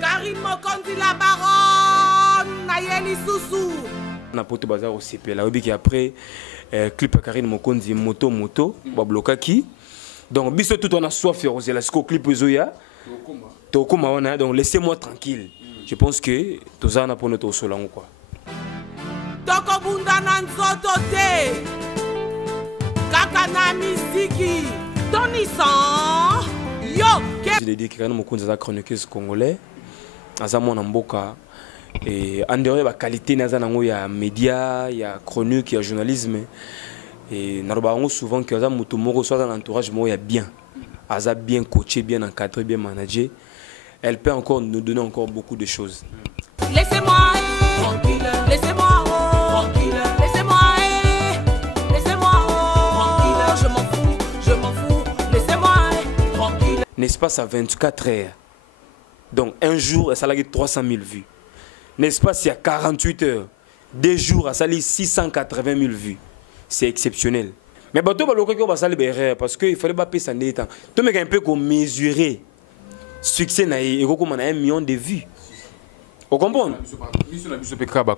Karine Mokonzi la baronne Nayeli Sousou. Na poto bazar au CP là obi qui après clip à Karine Mokonzi moto bablokaki. Donc biso tout on a soif faire la sco clip zoya. Tokoma on a donc laissez-moi tranquille. Je pense que tout ça na pour notre solango quoi. Toko bunda nanzoto te. Kaka na misiki. Tonisan. Yo. Je l'ai dit que Karine Mokonzi est chroniqueuse congolais. Azamo na mboka. Et en dehors de la qualité, il y a médias, il y a chronique, il y a journalisme. Et nous avons souvent que les soit dans l'entourage, il y a bien. Aza bien coaché, bien encadré, bien managé. Elle peut encore nous donner encore beaucoup de choses. Laissez-moi tranquille, laissez-moi tranquille, laissez-moi tranquille, je m'en fous, laissez-moi tranquille. N'est-ce pas, ça 24 heures. Donc un jour, ça a 300 000 vues. N'est-ce pas, s'il y a 48 heures, 2 jours, ça a 680 000 vues. C'est exceptionnel. Mais bah, tout le monde va faire parce qu'il fallait pas payer ça des temps. Tout le monde un peu mesurer succès et comme 1 million de vues. Vous comprenez?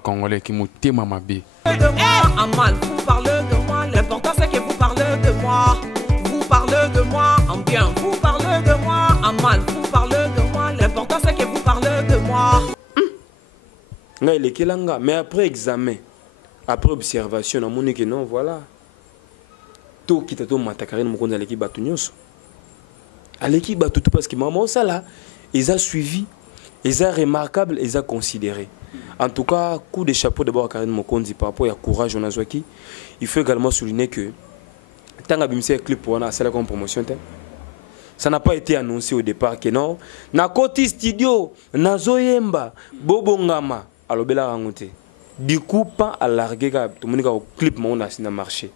Congolais qui m'ont mamabé. Amal, vous parlez de moi. L'important c'est que vous parlez de moi. Vous parlez de moi en bien. Vous parlez de moi en mal. Vous parlez de moi. L'important c'est que vous parlez de moi. Mais après examen, après observation, on a dit que non, voilà. Tout qui t'a tout matakarine, mon à l'équipe Batunios. À l'équipe Batu, parce que maman, ça là, ils ont suivi, ils ont remarquable, ils ont considéré. En tout cas, coup de chapeau d'abord à Karine Mokonzi par rapport à courage on a joué. Il faut également souligner que tant que le clip pour on a celle comme promotion, ça n'a pas été annoncé au départ que non. Na Koti Studio, na Zoyemba, Bobongama. Alors, bela rangote. Du coup, pas à larguer tout le monde au clip mon a na marché.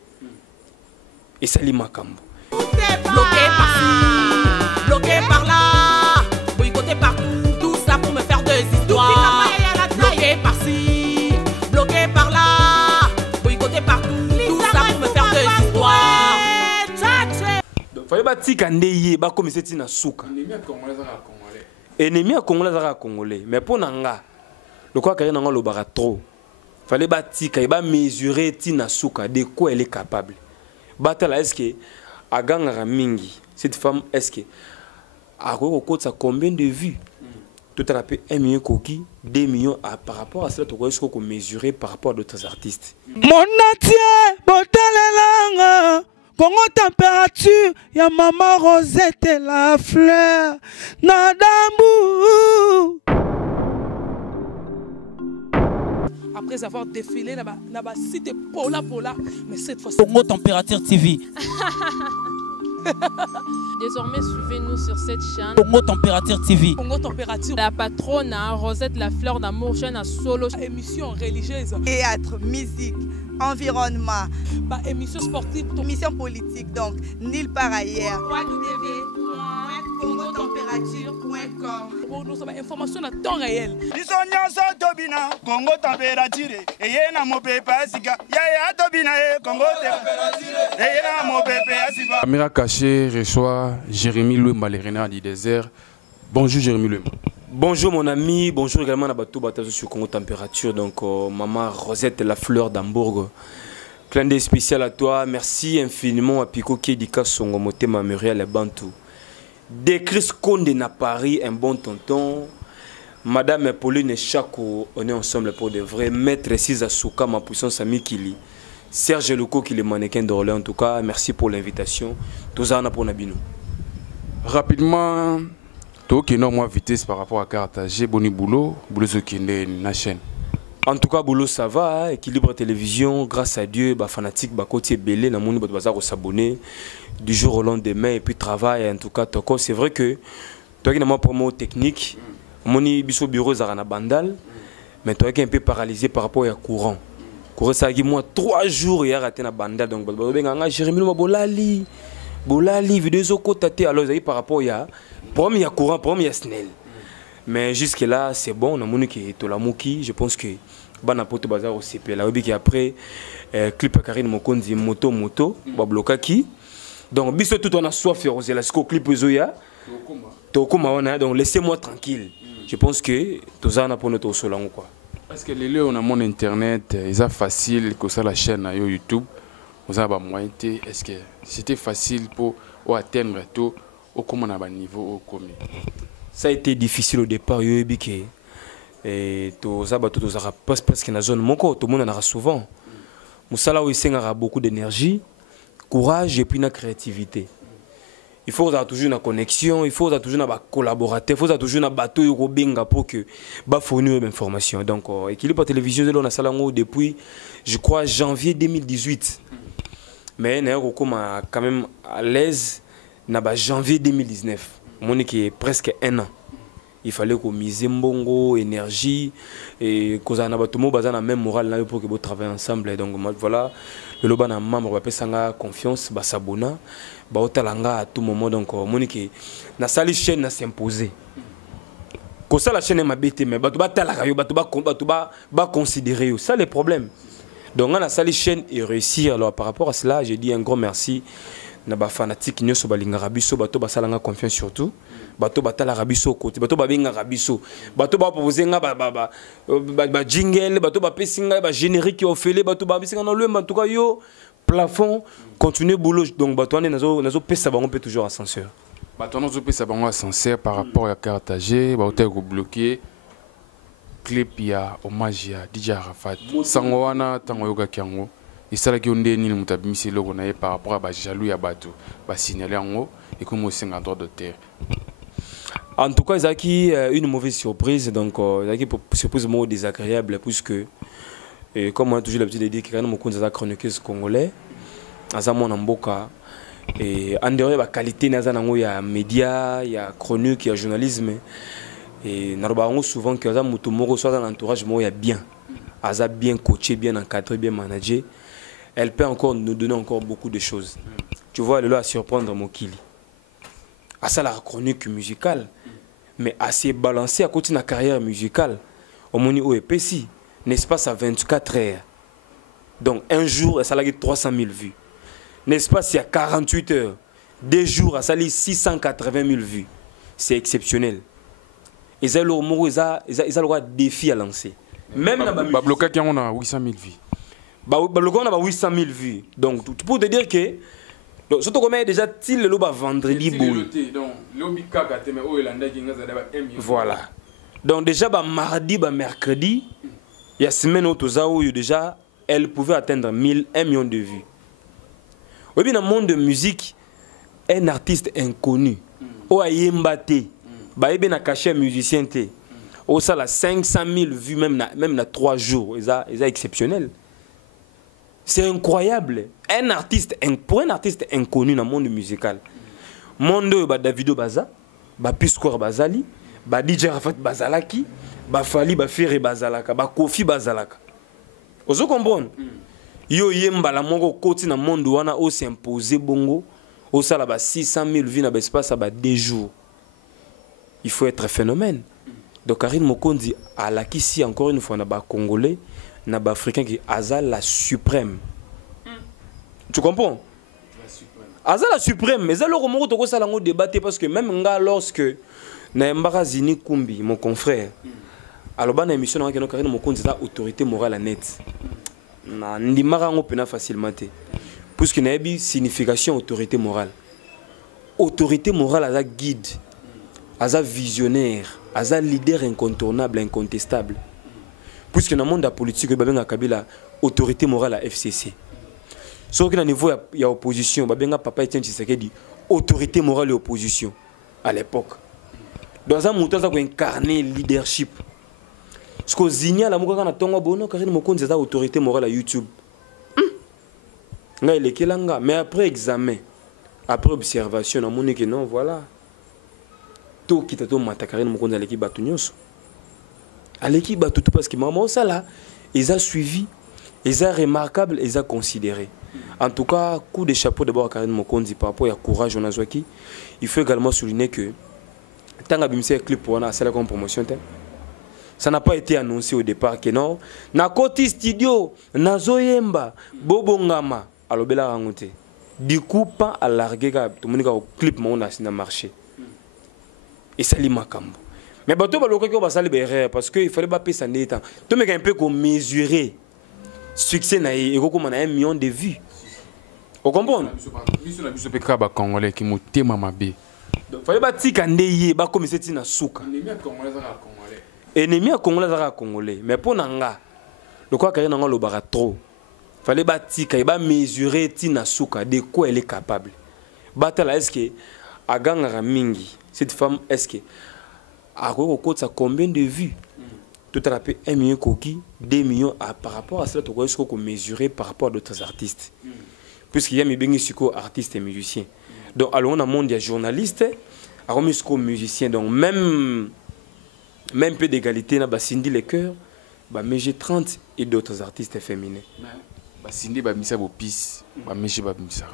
Et ça li makambo. Bloqué par-ci, bloqué par-là, boycotté partout, tout ça pour me faire des histoires. Bloqué par-ci, bloqué par-là, boycotté partout, tout ça pour me faire des histoires. Donc, fallait pas tika ndeye, ba comme c'est na souka. Ennemi à Congolais à Congolais. Mais pour nanga. Le quoi qu'elle n'a le bara trop. Fallait bâtir, il va mesurer Tina Souka de quoi elle est capable. Batala est-ce que à Gangara Mingi, cette femme est-ce que à ça combien de vues? Tout à fait 1 million coquilles, 2 millions par rapport à cela, tu est-ce qu'on mesurer par rapport à d'autres artistes? Mon atier, botalelanga. Congo température, ya maman Rosette et la fleur. Nadambu. Après avoir défilé là-bas, c'était Pola, mais cette fois Congo Température TV. Désormais, suivez-nous sur cette chaîne. Congo Température TV. Congo Température. La patronne, Rosette, la fleur d'amour, chaîne à solo. Émission religieuse. Théâtre, musique, environnement. Émission sportive. Émission politique, donc, nulle part ailleurs. www.congotempérature.com. Pour nous avons information à temps réel. Congo Température. Et y a mon pépé Asiga. Ya Tobina Congo Température. Et y a mon pépé Asiga. Caméra cachée reçoit Jérémy Louemba, le renard du désert. Bonjour Jérémy Louemba. Bonjour mon ami, bonjour également à Batou Batazo sur Congo Température. Donc maman Rosette, la fleur d'Hambourg. Clin d'œil spécial à toi. Merci infiniment à Pico Kedika Songo Motema Muriel Bantou. De Chris Konde na Paris, un bon tonton. Madame Pauline Chako, on est ensemble pour de vrai. Maître Cisa Souka, ma puissance amie Kili. Serge Louko qui est le mannequin d'Orléans. En tout cas, merci pour l'invitation. Tout ça, on a pour Nabino. Rapidement, toi qui es moins vitesse par rapport à Carthage, Boni Boulot, Boulot qui est na chaîne. En tout cas, Boulot ça va, équilibre télévision, grâce à Dieu, bah fanatique, bah côté belé, na moni bazar s'abonner du jour au lendemain et puis travail. En tout cas, c'est vrai que toi qui n'as pas promo technique, moni biso bureau zarana bandal, mais toi qui es un peu paralysé par rapport à courant. Courant ça qui moi 3 jours hier raté na bandal donc bah Jérémy Louemba bolali vidéo zoko tate alors par rapport à premier courant, premier snell. Mais jusque là, c'est bon. On a moni qui est la mouki. Je pense que bana poto bazar au CP. Là, qui après clip à Karine Mokonzi moto bablokaki. Donc biso tout on a soif faire la sco clip zoya. Tokoma on a donc laissez-moi tranquille. Je pense que tout ça n'a pas notre solango quoi. Parce que les lieux on a mon internet, ils a facile que ça la chaîne à YouTube. Vous avez moyen. Est-ce que c'était facile pour atteindre tout au comment on a niveau au commun? Ça a été difficile au départ, et tout ça presque dans la zone moko, tout le monde en a souvent. Moussala où il a beaucoup d'énergie, courage et puis une créativité. Il faut toujours une connexion, il faut toujours un collaborateur, il faut toujours un bateau pour que fournir l'information. Donc équilibre télévision on a salango depuis je crois janvier 2018. Mais on est quand même à l'aise en janvier 2019. Mon qui est presque un an. Il fallait qu'on mise mbongo, énergie et qu'on ait la même morale pour que vous travaillez ensemble. Donc voilà, le loba na membre va sanga confiance, ba sabona, ba otalanga à tout moment. Donc monique na sali chaîne na s'imposer. Comme ça la chaîne est ma bête mais ba talaka yo ba considérer ça les problèmes. Donc on a sali chaîne et réussir. Alors par rapport à cela, j'ai dit un grand merci. Na ba fanatique nyoso balinga rabiso bato basalanga confiance surtout bato batala rabiso côté bato babenga rabiso bato ba proposer nga ba jingle bato ba pesinga ba générique ofele bato ba bisinga na lwemba en tout cas yo plafond continuer boulot donc bato ane nazo pesa bango peut toujours ascenseur bato nazo pesa bango ascenseur par rapport à carte G ba hôtel ko bloquer clip ya hommage ya DJ Arafat sango wana tango yoka kyango. Et ça, qui est ni le par rapport à la jaloux à bateau, signaler en haut et comme aussi un droit de terre. En tout cas, il y a une mauvaise surprise, donc il y a une surprise désagréable, puisque, comme on a toujours l'habitude de dire, qu'il y a une chroniqueuse congolais, et en dehors de la qualité, il y a médias, il y a chronique, il y a journalisme, et nous souvent que soit dans l'entourage, il y a bien, bien coaché, bien encadré, bien managé. Elle peut encore nous donner encore beaucoup de choses. Tu vois, elle est là à surprendre mon Kili. À ça, la chronique musicale, mais assez balancée à côté de la carrière musicale. Au Moni OEPC, n'est-ce pas, ça 24 heures. Donc, un jour, ça a 300 000 vues. N'est-ce pas, il y a 48 heures. 2 jours, ça a 680 000 vues. C'est exceptionnel. Et ça, ils ont un défi à lancer. Même dans le bloc, on a 800 000 vues. On a 800 000 vues. Donc, pour te dire que, surtout comme déjà, il le vendredi. Voilà. Donc, déjà, mardi, mercredi, il y a une semaine où déjà, elle pouvait atteindre 1 million de vues. Oui, dans le monde de musique, un artiste inconnu, ou a yembate, il a caché un musicien, ou ça a 500 000 vues, même dans 3 jours. C'est exceptionnel. C'est incroyable. Pour un artiste inconnu dans le monde musical, monde Davido Baza, Piscor Bazali, DJ Rafat Bazalaki, Fali Ferre Bazalaka, Kofi Bazalaka. Vous comprenez? Yo yemba la mongo koti na monde wana o s'imposer bongo, o sala 600 000 vues na l'espace à 2 jours. Il faut être phénomène. Donc Karine Mokondi a la ici encore une fois na ba congolais. Na ba africain qui Azal la suprême. Tu comprends? Azal la suprême, mais alors comment tu ça lango débattre parce que même nga lorsque na Mbarazini Kumbi mon confrère alors ban émission na keno Karine Mokonzi za autorité morale net. Na ndimara ngo pena facilement te. Puisque na bi signification autorité morale. Autorité morale aza guide, aza visionnaire, aza leader incontournable, incontestable. Puisque dans le monde de la politique, il y a une autorité morale à FCC. Sauf que dans le niveau de l'opposition, il y a papa Etienne Tshisekedi, autorité morale et opposition à l'époque. Dans un monde, il y a incarné le leadership. Ce que Zigna, la moukaka na tonga bono, car il y a autorité morale à YouTube. Mais après examen, après observation, on a dit que non, voilà. Tout qui t'a tout matakarine, mon compte à l'équipe Batunyoso. À l'équipe, tout parce que maman, ça là, ils ont suivi, ils ont remarquable, ils ont considéré. En tout cas, coup de chapeau d'abord à Karine Mokondi par rapport à courage on a joué. Il faut également souligner que tant que Bimse clip pour la comme promotion, ça n'a pas été annoncé au départ que non. Na Koti Studio, na Zoyemba, Bobongama, alors bela rangote. Du coup, pas à larguer tout le monde au clip mon a marché. Et ça li makambo. Mais bateau baloka ko basali berre parce que il fallait pas payer ça net. Tu mec un peu comme mesurer succès na et ko comme 1 million de vues. Vous comprenez? Biso na biso pe ka ba congolais qui motema mabe. Donc fallait pas tika ndeye ba comme c'est na souka. Ennemi à congolais za congolais. Mais pour nanga le quoi que nanga lo bara trop. Fallait pas tika et ba mesurer tina souka de quoi elle est capable. Batala est-ce que aganga mingi cette femme est-ce que à combien de vues tout à l'heure 1 million coquille 2 millions par rapport à cela tu est-ce qu'on mesurer par rapport à d'autres artistes puisqu'il y a mes artistes et musiciens donc alors on a monde il y a journalistes à musiciens donc même peu d'égalité na Cindy les cœurs bah mais j'ai 30 et d'autres artistes féminins bah Cindy bah misa bo pis bah mais bah misa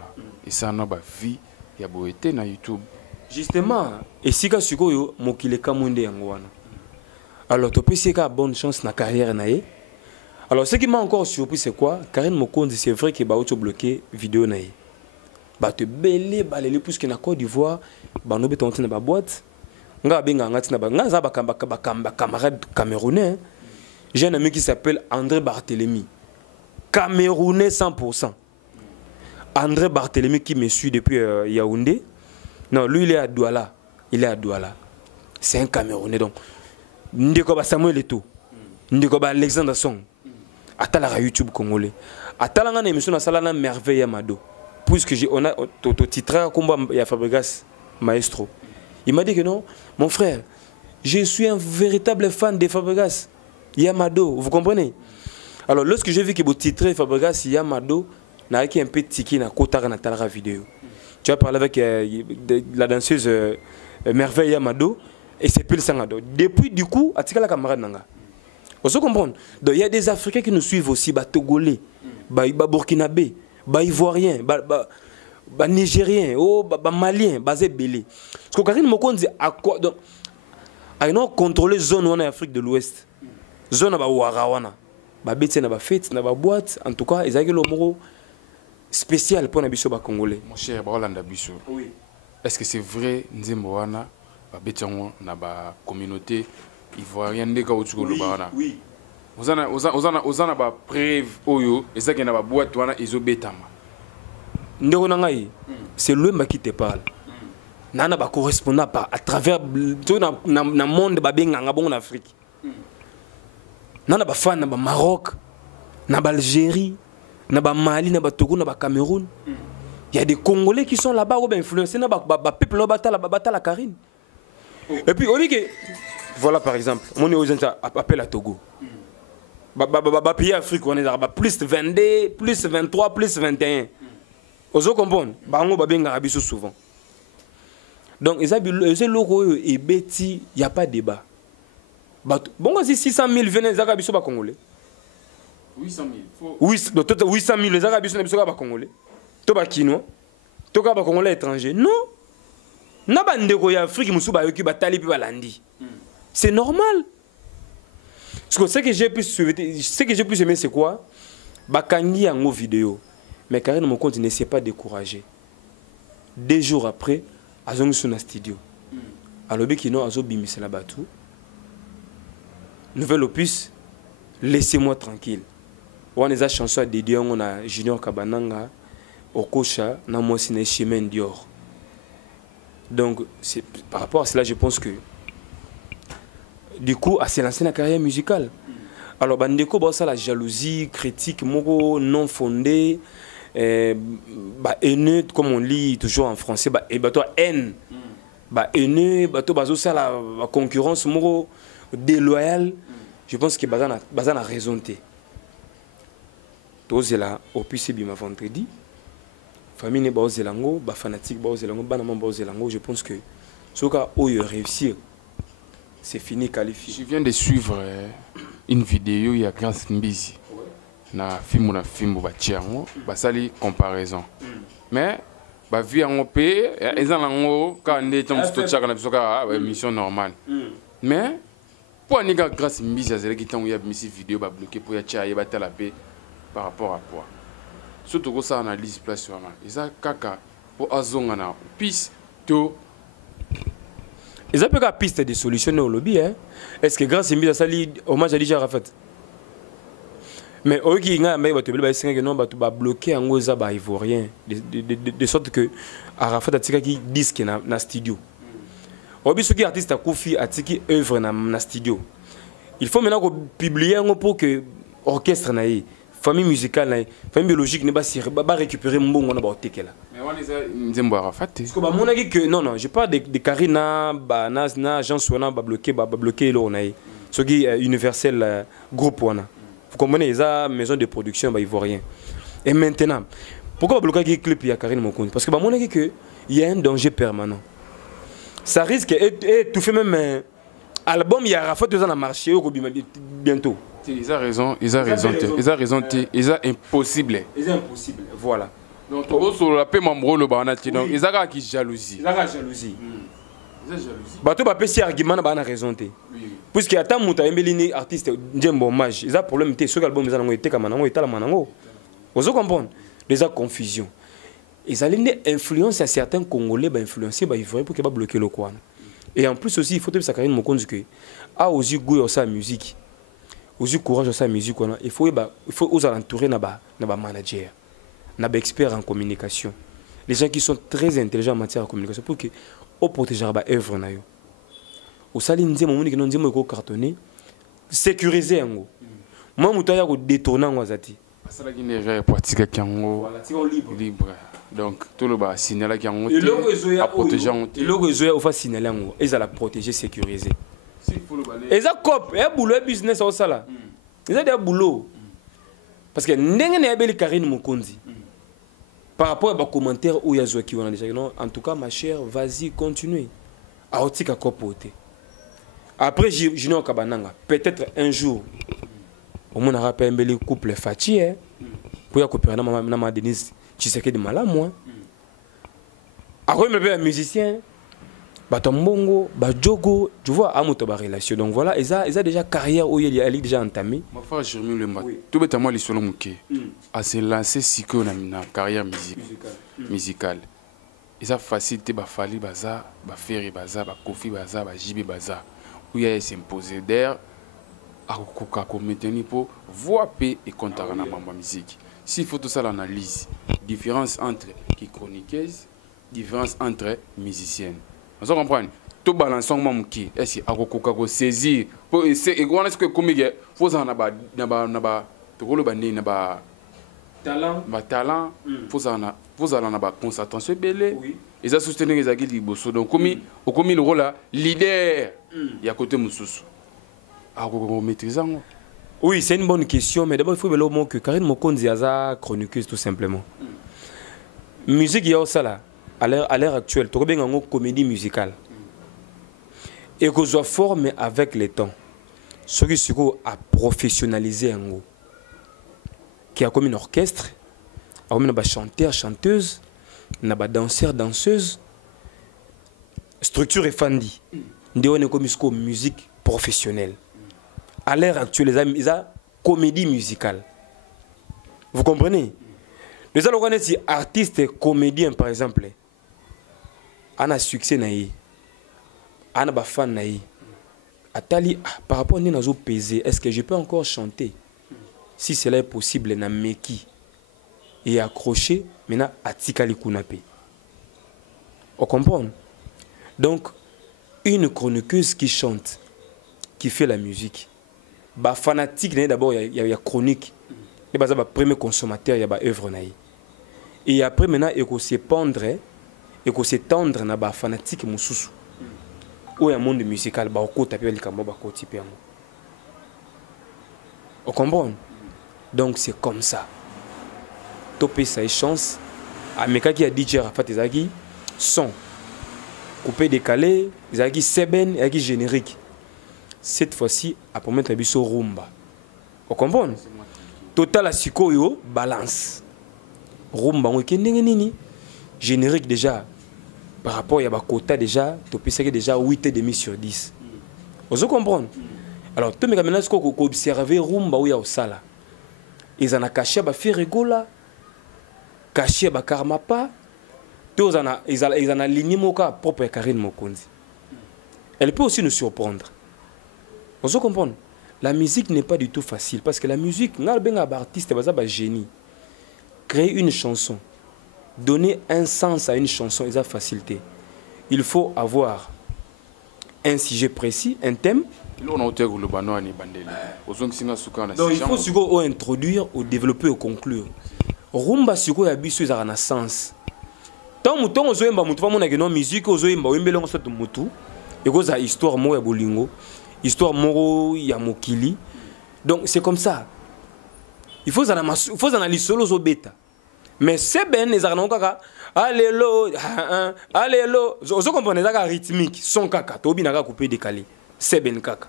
et ça na bah vie il y a beau été na YouTube. Justement, et si ka sikoyo mokile kamunde yango wana. Alors tu peux essayer bonne chance na carrière nae. Alors ce qui m'a encore surpris c'est quoi? Karine Mokonzi c'est vrai qu'il va auto bloquer vidéo nae. Ba te belé balele puisque na Côte d'Ivoire, ba no betonti na ba boîte. Nga benga ngati na ba nga za ba camarade camerounais. J'ai un ami qui s'appelle André Barthélemy. Camerounais 100%. André Barthélemy qui me suit depuis Yaoundé. Non, lui il est à Douala. Il est à Douala. C'est un Camerounais donc. Ndeko Samuel Eto'o. Ndeko Alexandre Song. Atala YouTube congolais. Atala ngana émission na sala na merveille Yamado. Puisque on a au titre combat ya Fabregas maestro. Il m'a dit que non, mon frère, je suis un véritable fan de Fabregas Yamado, vous comprenez? Alors lorsque j'ai vu que vous titrez Fabregas Yamado, n'a un peu tiki na kotara na talara vidéo. Tu as parlé avec la danseuse Merveille Yamado et c'est Pile Sangado. Depuis du coup, atika la camarade nanga. Vous comprenez? Donc il y a des Africains qui nous suivent aussi, bah Togolais, bah Burkinabé, bah Ivoiriens, bah Nigériens, oh bah Maliens, bah Zébélé. Parce que Karine Mokonzi a quoi donc a non contrôler zone en Afrique de l'Ouest. Zone bah Ouarawana. Bah bête na bah fête, na bah boîte, en tout cas, ils ont le mot spécial pour Nabiso ba congolais. Mon cher Rolanda Biso. Oui. Est-ce que c'est vrai nzembo wana ba betango na ba communauté ivoirienne de Kaouchou le bana? Oui. Ozana ba preuve oyo ezaki na ba boîte wana ezo betama. Ndeko nangai, c'est lui qui te parle. Nana ba correspondant par à travers tout na monde ba benganga bon en Afrique. Nana ba fan na ba Maroc, na ba Algérie, na ba Mali, na ba Togo, na ba Cameroun. Il y a des Congolais qui sont là-bas ou bien influencés na ba peuple là la Karine. Et puis on dit que voilà par exemple, mon appelle à Togo. Ba pays Afrique on est là plus 22, plus 23, plus 21. Vous comprenez? Ba ngo ba benga biso souvent. Donc les locaux et bêtis, il y a pas de débat. Bon, si 600 000 venaient les Arabes sont congolais. 800 000. Oui, 800 000 les Arabes sont pas congolais. Tu vas kino, tu vas congolais étranger. Non. Na bande ko ya Afrique musu ba yoki ba tali pi balandi. C'est normal. Parce que ce que j'ai pu aimer c'est quoi? Bakangi en vidéo. Mais Karine Mokonzi ne s'est pas découragé. 2 jours après, azongi sur na studio. Alobi kino azo bimisela batu. Nouvelle opus, laissez-moi tranquille. On a chanson dédiée à Junior Kabananga, Okocha, Namosine Chemin Dior. Donc, par rapport à cela, je pense que du coup, c'est lancé la carrière musicale. Alors, Bandeko, ça la jalousie, critique, non fondée, haineux, comme on lit toujours en français, haine, haineux, ça la concurrence, déloyale. Je pense que Bazan a raison. Tous là, au plus bima vendredi. Famille n'est pas zelango, ba fanatique ba zelango, banama ba zelango. Je pense que ce cas où il réussir, c'est fini qualifié. Je viens de suivre une vidéo il y a Grâce Mbizi. Na film ba tiango, ba sali comparaison. Mais ba vie en OP, ezango quand on est en stochaka na bisoka mission normale. Mais pour aller Grâce Mbizi azela qui tant il y a mis vidéo ba bloqué pour ya tia ba tala pe par rapport à quoi. Surtout que ça analyse place sur moi. Et ça kaka pour azonga na pis to. Ils ont la piste de solutionner au lobby. Hein? Est-ce que grâce à Mbiza Sali, hommage à DJ Arafat? Mais au qui a bloqué en gros ça ivoirien de sorte que Arafat a tiré qui disque na studio. Au bis qui artiste a confié a tiré œuvre na studio. Il faut maintenant publier pour que orchestre naïe, famille musicale naïe, famille biologique ne va récupérer mon bon on a bâti là. Mais on les a n'aime pas Arafat. Parce que mon avis que non je parle de Karina na Jean Souana bloquer là on a ce qui est universel groupe on a. Vous comprenez, ils ont maison de production ivoirien. Et maintenant, pourquoi bloquer le clip il y a Karine Mokondi? Parce que mon avis que il y a un danger permanent. Ça risque d'étouffer même un album il y a Arafat dans le marché bientôt. Ils ont raison, ils ont impossible. Ils ont impossible, voilà. Donc sur la paix membre le banati donc ils ont qui jalousie. Ils ont jalousie. Bateau ba pesi argument na ba na raison te. Puisque ata muta embelini artiste njembo hommage, ils ont problème te ce album ils ont été comme nango etala manango. Vous comprenez? Déjà confusion. Ils allaient une influence à certains Congolais ba influencer ba ivoirien pour que ba bloquer le coin. Et en plus aussi il faut que ça Karine Mokonzi que a aussi goût sa musique. Aussi courage sa musique il faut aux entourer na ba manager, na ba expert en communication. Les gens qui sont très intelligents en matière de communication pour que au protéger ba œuvre na yo. Au saline nzema moni que non nzema ko cartonner sécuriser ngo. Moi mutaya ko détourner ngo zati. Asala ki ne ja pratique kango. Voilà, ti libre. Donc tout le bas signaler kango. Et logo ezoya à protéger ngo. Et logo ezoya au fa signaler ngo. Et ça la protéger sécuriser. Si faut le balai. Et ça cop, et boulot business au sala. Ils ont des boulot. Parce que ndenge na beli Karine Mokonzi. Par rapport aux commentaires où il y a des qui ont déjà non, en tout cas ma chère, vas-y, continue. À Otika Kopote. Après Junior Kabananga, peut-être un jour, au moins on aura un bel couple fatigué pour y accompagner ma Denise Tshisekedi de Malamou. Après me un musicien, Batombongo, Badjogo, tu vois, à mon relation. Donc voilà, ils ont déjà carrière où il est déjà entamé. Ma frère Jérémy Lemba, tout bêtement les solo mouké, à se lancer si que na carrière musicale. Ils ont facilité ba Fali baza, ba Ferry baza, ba Kofi baza, ba JB baza, où il y a s'imposer d'air à koka ko maintenir pour voix paix et compter na mamba musique. S'il faut tout ça l'analyse, différence entre qui chroniqueuse, différence entre musiciennes. Vous comprenez? Tout balance en mamki. Est-ce que akokoka ko saisir pour essayer et qu'on est-ce que comme il faut ça na ba to ko le bandi na ba talent faut ça na ba concentration belé et ça soutenir les agis liboso donc comme le rôle là leader il y a côté mususu akoko maîtrisant. Oui, c'est une bonne question mais d'abord il faut le mot que Karine Mokonzi aza chroniqueuse tout simplement. Musique il y a ça là. À l'heure actuelle, tu as une comédie musicale. Et que soit formé avec le temps. Ce qui a professionnalisé un go. Qui a comme un orchestre, comme un chanteur, chanteuse, un danseur, danseuse. Structure est fandie. Nous avons comme une musique professionnelle. À l'heure actuelle, ils ont comédie musicale. Vous comprenez? Nous allons connaître artistes et comédiens, par exemple. On a succès naïe, on a fan naïe. Atali par rapport à nous peser, est-ce que je peux encore chanter? Si cela est possible, na meki et accrocher, maintenant à tikali kunape. On comprend? Donc une chroniqueuse qui chante, qui fait la musique, bah fanatique d'abord il y a chronique, et bah ça premier consommateur il y a bah œuvre naïe. Et après maintenant il faut se pendre et que s'étendre na ba fanatique mususu ou un monde musical ba ko taper likambo ba ko type yango. On comprend? Donc c'est comme ça. Topé ça et chance à meka qui a DJ Arafat ezaki son coupé décalé, ezaki seben ezaki générique. Cette fois-ci à pour mettre biso rumba. On comprend? Total asikoyo balance. Rumba on kendenge nini? Générique déjà par rapport à quota déjà tu peux déjà 8,5 sur 10. Vous comprenez? Alors tu me maintenant ce qu'on observe rumba où il y a au sala ils en a caché ba faire rigola caché ba karma pas tous en a ils en a aligné mon cas propre Karine Mokonzi elle peut aussi nous surprendre. On se comprend. La musique n'est pas du tout facile parce que la musique, on a un artiste, un génie. Créer une chanson, donner un sens à une chanson, c'est la facilité. Il faut avoir un sujet précis, un thème. Donc il faut introduire, ou développer, ou conclure. Rumba siko ya biso za na sens. Tant mutongo zoyemba mutu va mona que non musique ozoyemba wembele ngo soto mutu. Eko za histoire mo ya bolingo, histoire moro ya mokili. Donc c'est comme ça. Il faut en lisolo zo beta. Mais c'est ben les arnaud kaka. Allélo, allélo. Zo comprendre ça rythmique, son kaka, to binaka coupé décalé. C'est ben kaka.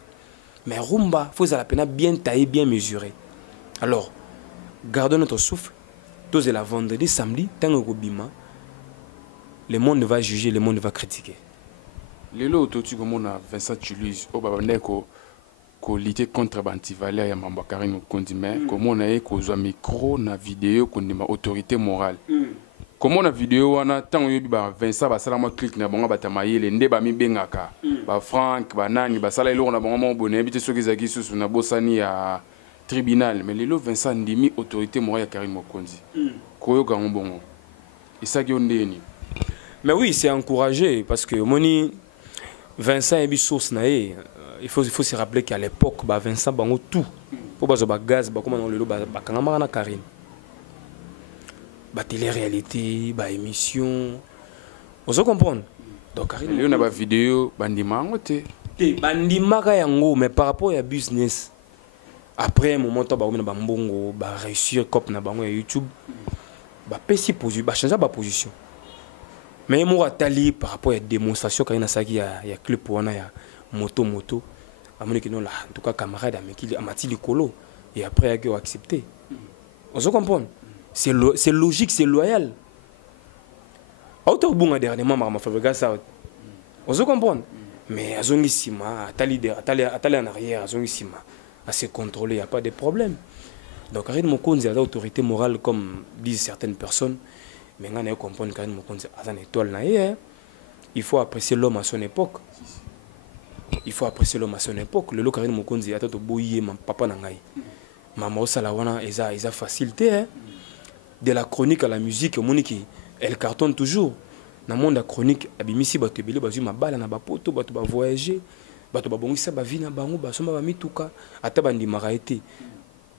Mais rumba, faut la peine bien taillé, bien mesuré. Alors, gardons notre souffle. Tous les vendredi, samedi, tant que bima, le monde va juger, le monde va critiquer. Les lots, tu comme on a Vincent Toulouse, au Babandeko, qu'on lutter contre l'antivalère et Mambakarine au condiment, comment on a eu qu'aux micro, na vidéo, qu'on a autorité morale. Comment on a vidéo, on a tant que Vincent, Bassalama clique, na bonga batamaye, les ndeba mi bengaka, ba Franck, ba Nani, Bassala, on a bon bonnet, habité ceux qui zaki sous na bossani à tribunal, mais les lots Vincent Ndimi, autorité morale à Karim Mokondi. Koyo Gambon. Et ça qui on dit. Mais oui, c'est encouragé parce que Moni Vincent est source naé. Il faut se rappeler qu'à l'époque, Vincent bango tout. Pour bazo ba gaz, ba comment on le lo ba kangama na Karim. Ba télé-réalité, ba émission. On se comprend. Donc Karim, il y a une vidéo bandima ngote. Bandima ka yango mais par rapport à business. Après un moment, on va mbongo, ba réussir cop na bango YouTube. Ba pesi position, ba changer ba position. Mais moi tali par rapport à la démonstration quand il y a ça qui a clip pour on a moto à mon équipe non là en tout cas camarade avec qui a mati colo et après il a accepté. On se comprend. C'est logique, c'est loyal. Autant bon dernièrement ma fabrique ça. On se comprend. Mais à zongi sima, tali en arrière, à zongi sima, à se contrôler, il n'y a pas de problème. Donc Karim Mokonzi a l'autorité morale comme disent certaines personnes. Mais on comprendre quand même étoile, il faut apprécier l'homme à son époque. Il faut apprécier l'homme à son époque. Le local Mokonzi a tout bouillé, mon papa nangai. Maman Salawana, ils a facilité. De la chronique à la musique, elle cartonne toujours. Dans le monde de la chronique, abimisi batebele bazu ma balle na bapoto, batu ba voyager, batu ba bongisa ba vie na bango, ba somba ba mituka, ata bandi maraité.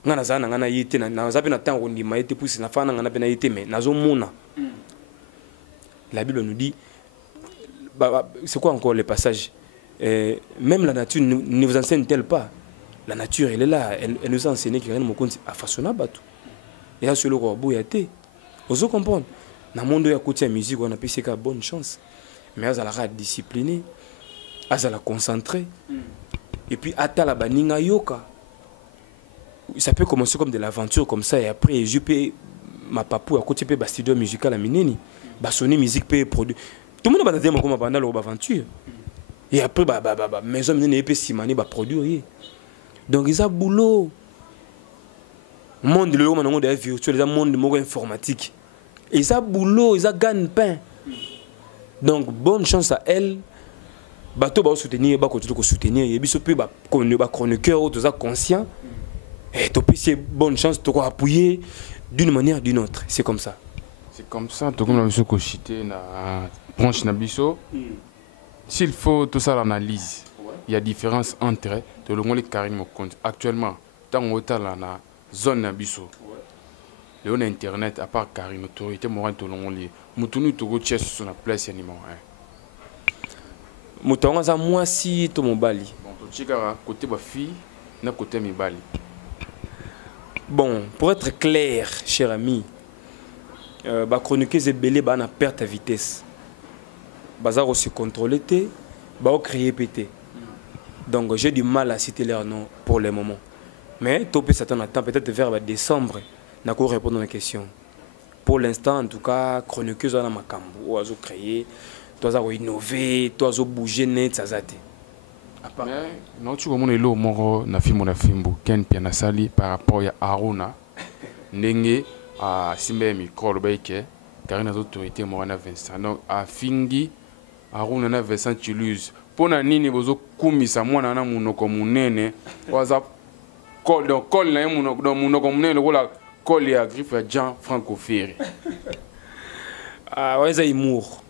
Ngana zana ngana yité na zabe na tango ndi maité pousse na fana ngana pena yité mais nazo mona. La Bible nous dit, c'est quoi encore le passage? Même la nature ne vous enseigne-t-elle pas? La nature, elle est là, elle nous a enseigné qu'il y a un monde à façonner bateau. Et à ce logo, boyaté. Vous comprenez? Dans le monde où il y a côté musique, on a payé une bonne chance. Mais à la discipliné, à la concentrer. Et puis à la baninga yoka. Ça peut commencer comme de l'aventure comme ça et après je peux ma papou à côté de studio musical à Mineni. Sonner musique peut produire. Tout le monde va dire comment pendant l'aventure. Et après maison Mineni peut simani va produire. Donc ils ont boulot. Monde le monde est virtuel, ils ont monde informatique. Ils ont boulot, ils ont gagne-pain. Donc bonne chance à elle. Bateau va soutenir, va continuer à soutenir. Et puis ce peut chroniqueur, tous ça conscient. Et tu peux bonne chance de appuyer d'une manière ou d'une autre. C'est comme ça. C'est comme ça. Tu comme la cité na branche na biso. S'il faut tout ça l'analyse, il y a différence entre tout le monde et Karim Mokonzi. Actuellement, tant on est là na zone na biso. Le on internet à part Karim autorité morale tout le monde li. Mutunu to go chess sur la place numéro 1. Mutonga za moi si to mobali. Bon, to chika côté ba fille na côté mibali. Bon, pour être clair, cher ami, chroniqueuse et belé na perte à vitesse. Bazar aussi contrôlé té, créer pété. Donc j'ai du mal à citer leur nom pour le moment. Mais topé Satan attend peut-être vers décembre, n'a qu'à répondre à la question. Pour l'instant, en tout cas, chroniqueuse na makambo, oiseau créer, toi ça innover, toi ça bouger net ça zate. Non, tu vois, mon élo, mon na fimbo, Ken Pianasali par rapport à Aruna, Nenge, à Simbe Micro, le Baïke, car il y a des autorités, Morana Vincent. Donc, à Fingi, Aruna na Vincent Toulouse, pona nini bozo kumisa mwana na munoko munene waza col donc col na munoko munene ko la col ya griffe ya Jean Franco Ferré. Ah ouais, ça humour,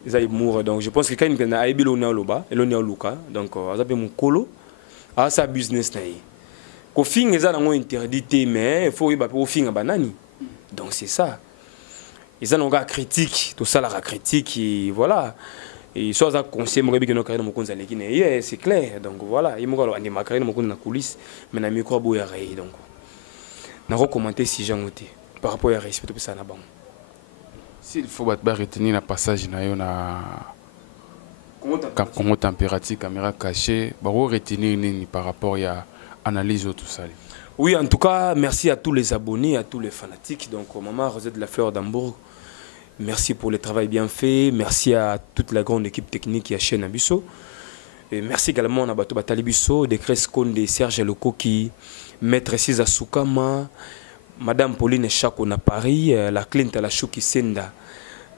donc je pense que quand il a aibi l'honneur loba et l'honneur Luka donc ça peut mon colo à sa business na yi ko fin eza nango interdité mais il faut y ba au fin banani donc c'est ça ils ont un critique tout ça la critique et voilà et soit ça conseil mo que no carrière mo konza lekine yeah c'est clair donc voilà il mo ko andi ma carrière mo konza na coulisse mais na micro boya ray donc na recommander si j'ai noté par rapport à respect tout ça na bon. S'il faut retenir le passage na Congo température caméra cachée, retenir par rapport à l'analyse de tout ça. Oui, en tout cas, merci à tous les abonnés, à tous les fanatiques. Donc, Maman Rosette de la Fleur d'Hambourg, merci pour le travail bien fait. Merci à toute la grande équipe technique qui a chaîne Abisso. Et merci également à Bato Batali Bisso, de Cres Konde, Serge Lokoki, Maître César Soukama, Madame Pauline Chako na Paris, la Clint à la Chouki Senda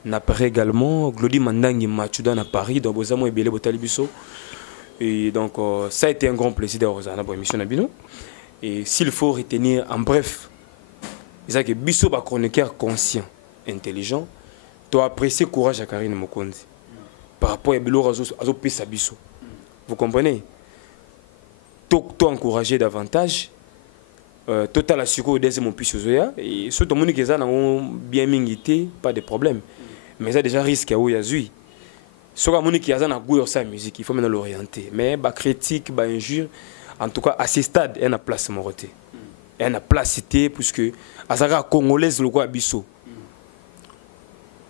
na Paris également, Glody Mandangi Machuda na Paris, donc Bozamo et Bélé Botalibiso. Et donc ça a été un grand plaisir d'avoir pour l'émission Nabino. Et s'il faut retenir en bref, c'est que Bisso est un chroniqueur conscient, intelligent, tu as apprécié le courage à Karine Mokondi par rapport à Bilo Azo Pisa Bisso. Vous comprenez? Tu as encouragé davantage. Total à sucre deuxième mon puisse et surtout mon qui bien mingité pas de problème mais ça déjà risque à où yazui soit mon qui a goût sa musique il faut maintenant l'orienter mais ba critique ba injure en tout cas à ce stade elle a place moroté elle a place cité puisque azara congolaise le quoi bisso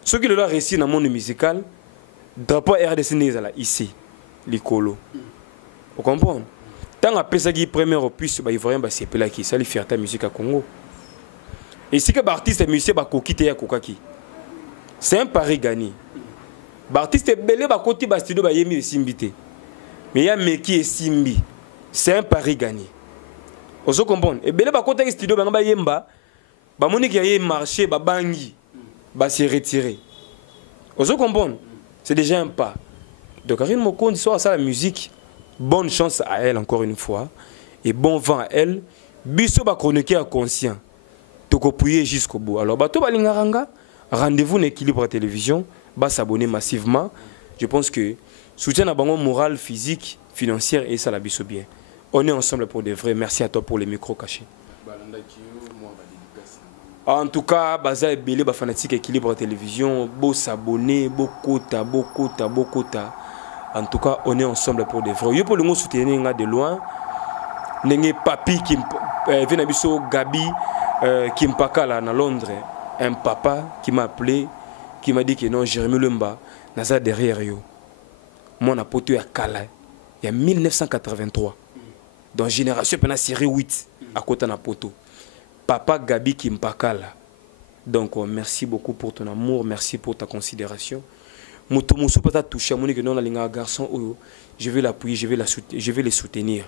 ce qui le a réussi dans le monde musical drapeau RDC là ici l'écolo vous comprenez. Tant que les premiers opus, ils vont c'est là qui ça les fierté musique à Congo. Et si que l'artiste musicien va quitter ya kokaki. C'est un pari gagné. L'artiste belé va côté ba studio ba yemi simbité. Mais il y a meki et simbi. C'est un pari gagné. Vous comprenez? Et belé va côté studio ba yemba ba moni qui a marché ba bangi ba se retirer. Vous comprenez? C'est déjà un pas. Donc Karine Mokondi soit ça la musique. Bonne chance à elle encore une fois et bon vent à elle. Bisso ba chroniqueur conscient. Toko pouiller jusqu'au bout. Alors bato balingaranga, rendez-vous en équilibre à télévision, ba s'abonner massivement. Je pense que soutien à bango moral, physique, financière et ça la bisso bien. On est ensemble pour de vrai. Merci à toi pour les micros cachés. En tout cas, baza et belé ba fanatique équilibre à télévision, beau s'abonner, beau quota. En tout cas, on est ensemble pour des vrais. Je peux le soutenir de loin. N'est papi qui vient à Gabi qui me parle à Londres. Un papa qui m'a appelé, qui m'a dit que non, Jérémy Lumba, n'a derrière yo. Moi, on a poté à Kala. Il y a 1983. Dans génération, on a série 8 à côté de poto. Papa Gabi qui me parle. Donc, merci beaucoup pour ton amour, merci pour ta considération. Motomoso peut toucher à mon non la garçon je vais l'appuyer, je vais les soutenir.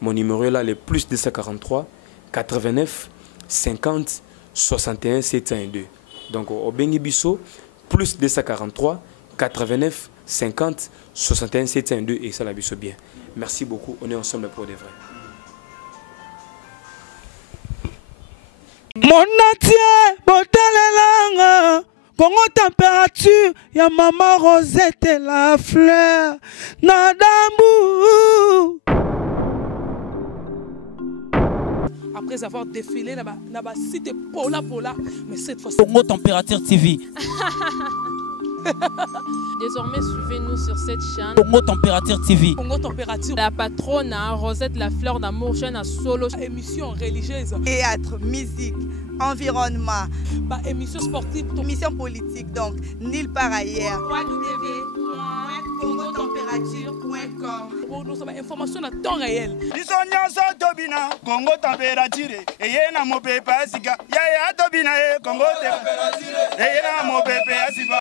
Mon numéro est là le plus 243 89 50 61 702. Donc au Bengi Bisso plus 243 89 50 61 702 et ça la Bisso bien. Merci beaucoup, on est ensemble pour des vrais. Mon natie, botalelanga. Congo température, ya Maman Rosette la Fleur d'Hambourg. Après avoir défilé dans la cité Pola, mais cette fois Congo Température TV. Désormais, suivez-nous sur cette chaîne. Congo Température TV. Congo Température. La patronne Rosette la Fleur d'Amour, chaîne à solo. Émission religieuse. Théâtre, musique, environnement. Émission sportive. Émission politique, donc nulle part ailleurs. www.congotempérature.com. Nous avons information à temps réel. Congo température. Et y a mon pépé, Congo température. Et y a mon pépé,